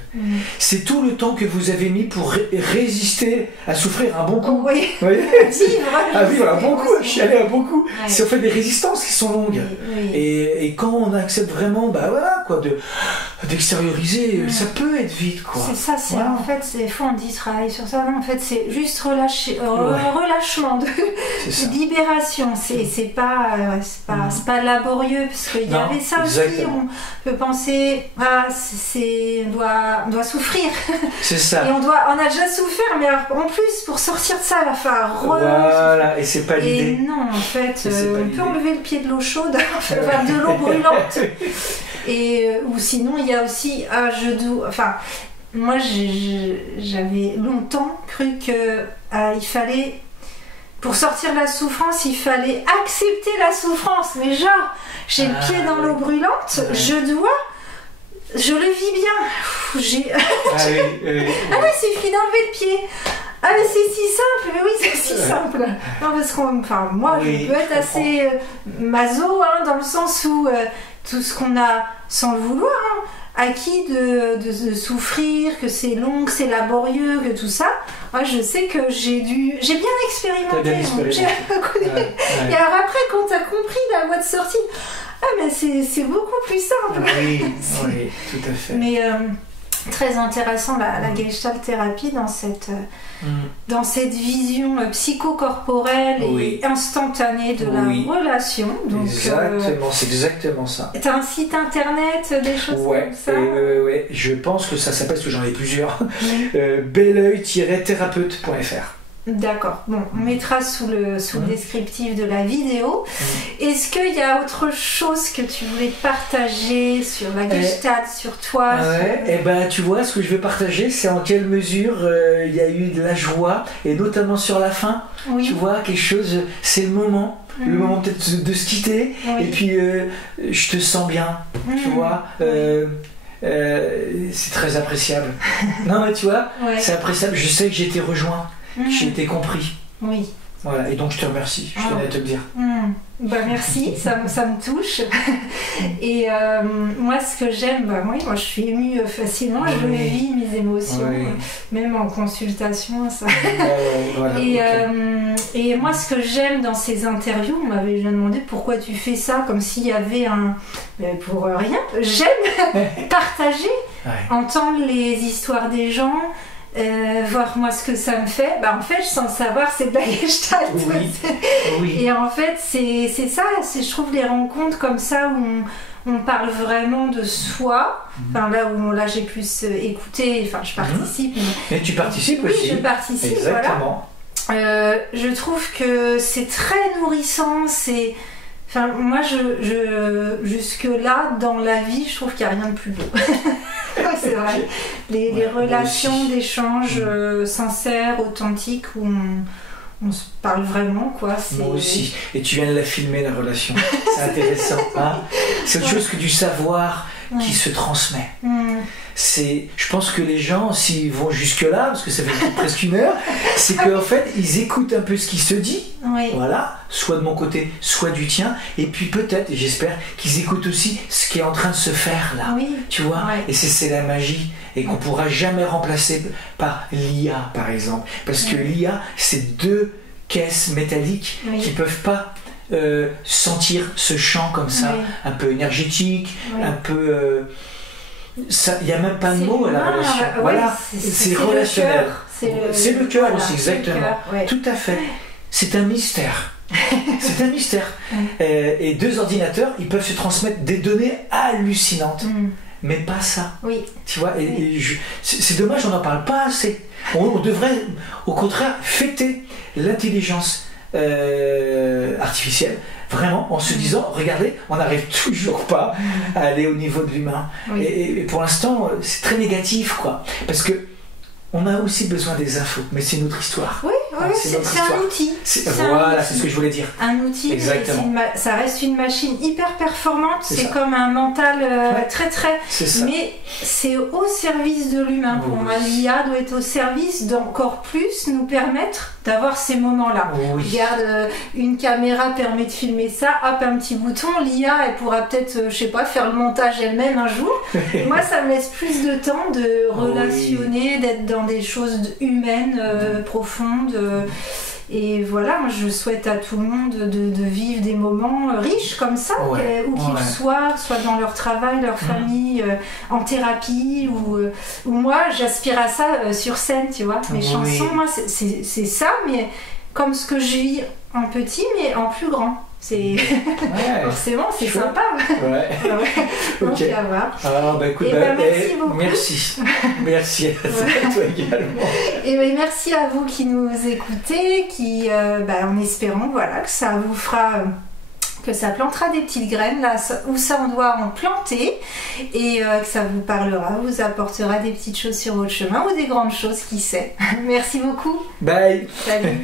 C'est tout le temps que vous avez mis pour résister à souffrir un bon coup. Oui. Vous voyez Ah oui, voilà, un bon coup, à chialer un bon coup. Ouais. C'est en fait des résistances qui sont longues. Oui. Et quand on accepte vraiment, bah voilà, quoi, d'extérioriser, ça peut être vite, quoi. C'est ça, c'est Voilà. en fait, des fois on dit travailler sur ça, non, en fait c'est juste relâchement, C'est ça. de libération, c'est pas laborieux, parce qu'il y Non, avait ça exactement. aussi, on peut penser, on doit souffrir, C'est ça. et on a déjà souffert, mais alors, en plus pour sortir de ça, il va falloir Voilà, et c'est pas Et l'idée. non, en fait, c'est pas on l'idée. peut enlever le pied de l'eau chaude, enfin de l'eau brûlante. Et ou sinon, il y a aussi moi j'avais longtemps cru que il fallait, pour sortir de la souffrance, il fallait accepter la souffrance. Mais genre, j'ai le pied dans l'eau brûlante, je le vis bien. Ah oui. Ah ouais, c'est fini d'enlever le pied. Ah mais c'est si simple, mais oui c'est si simple. Non parce moi je peux être assez maso, dans le sens où tout ce qu'on a, sans le vouloir, acquis de souffrir, que c'est long, que c'est laborieux, que tout ça, moi je sais que j'ai bien expérimenté. T'as bien expérimenté. Ouais. Et alors après quand t'as compris la voie de sortie, mais c'est beaucoup plus simple. Oui, tout à fait. Mais très intéressant la Gestalt thérapie dans cette vision psychocorporelle et instantanée de la relation. Donc, exactement, c'est exactement ça. T'as un site internet, des choses comme ça? Ouais, je pense que ça s'appelle, parce que j'en ai plusieurs, belœil-thérapeute.fr. D'accord, bon, on mettra sous le descriptif de la vidéo. Est-ce qu'il y a autre chose que tu voulais partager sur la Gestalt, sur toi? Tu vois, ce que je veux partager, c'est en quelle mesure il y a eu de la joie, et notamment sur la fin. Oui. Tu vois, quelque chose, c'est le moment peut-être de se quitter, et puis je te sens bien, tu vois. C'est très appréciable. Non mais tu vois, c'est appréciable, je sais que j'ai été rejoint. J'ai été compris. Oui. Voilà, et donc je te remercie, je tenais à te le dire. Merci, ça me touche. Et moi, ce que j'aime, moi je suis émue facilement, je vis mes émotions, même en consultation. Ça. Voilà, et moi, ce que j'aime dans ces interviews, on m'avait déjà demandé pourquoi tu fais ça, comme s'il y avait pour rien. J'aime partager, entendre les histoires des gens. Voir moi ce que ça me fait, en fait sans le savoir c'est de la Gestalt. Et en fait c'est ça, je trouve les rencontres comme ça où on parle vraiment de soi, là j'ai plus écouté, je participe. Mais tu participes aussi. Oui, je participe. Exactement. Voilà. Je trouve que c'est très nourrissant, moi jusque là dans la vie je trouve qu'il n'y a rien de plus beau. C'est vrai, les relations d'échange sincères, authentiques, où on se parle vraiment, quoi. Moi aussi, et tu viens de la filmer, la relation, c'est intéressant, c'est autre chose que du savoir qui se transmet. Je pense que les gens, s'ils vont jusque là, parce que ça fait presque une heure, c'est qu'en fait ils écoutent un peu ce qui se dit, voilà, soit de mon côté, soit du tien, et puis peut-être, et j'espère, qu'ils écoutent aussi ce qui est en train de se faire là, tu vois, et c'est la magie, et qu'on pourra jamais remplacer par l'IA par exemple, parce que l'IA c'est deux caisses métalliques qui peuvent pas sentir ce chant comme ça, un peu énergétique, un peu... il n'y a même pas de mots à la relation. Voilà, c'est relationnel. C'est le cœur aussi, exactement. Tout à fait. C'est un mystère. C'est un mystère. Et deux ordinateurs, ils peuvent se transmettre des données hallucinantes. Mais pas ça. Tu vois, c'est dommage, on n'en parle pas assez. On devrait, au contraire, fêter l'intelligence artificielle. Vraiment, en se disant, regardez, on n'arrive toujours pas à aller au niveau de l'humain. Et pour l'instant, c'est très négatif, quoi. Parce que on a aussi besoin des infos, mais c'est notre histoire. Oui, c'est un outil. Voilà, c'est ce que je voulais dire. Un outil, exactement. Ça reste une machine hyper performante, c'est comme un mental très. Mais c'est au service de l'humain. Pour moi, l'IA doit être au service d'encore plus nous permettre d'avoir ces moments-là. Regarde, une caméra permet de filmer ça, hop, un petit bouton, l'IA, elle pourra peut-être, je sais pas, faire le montage elle-même un jour. Moi, ça me laisse plus de temps de relationner, d'être dans des choses humaines, profondes. Et voilà, moi je souhaite à tout le monde de vivre des moments riches comme ça, où qu'ils soient, soit dans leur travail, leur famille, en thérapie, ou moi j'aspire à ça sur scène, tu vois. Mes chansons, moi c'est ça, mais comme ce que je vis en petit, mais en plus grand. C'est forcément c'est sympa. Donc à voir. Alors bah écoute, merci beaucoup. Merci à toi également. Et merci à vous qui nous écoutez, qui en espérant que ça vous fera que ça plantera des petites graines là où ça on doit en planter, et que ça vous parlera, vous apportera des petites choses sur votre chemin ou des grandes choses, qui sait. Merci beaucoup. Bye. Salut.